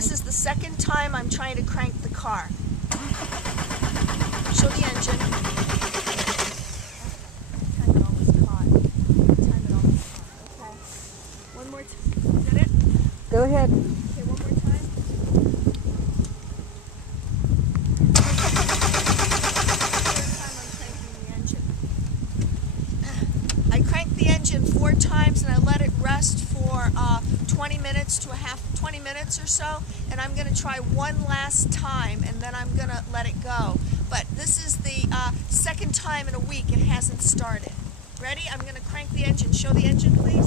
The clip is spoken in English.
This is the second time I'm trying to crank the car. Show the engine. Time it almost caught. Time it almost caught. Okay. One more time. Is that it? Go ahead. Okay, one more time. I cranked the engine 4 times and I let it rest for 20 minutes to 20 minutes or so, and I'm going to try one last time and then I'm going to let it go. But this is the second time in a week it hasn't started. Ready? I'm going to crank the engine. Show the engine, please.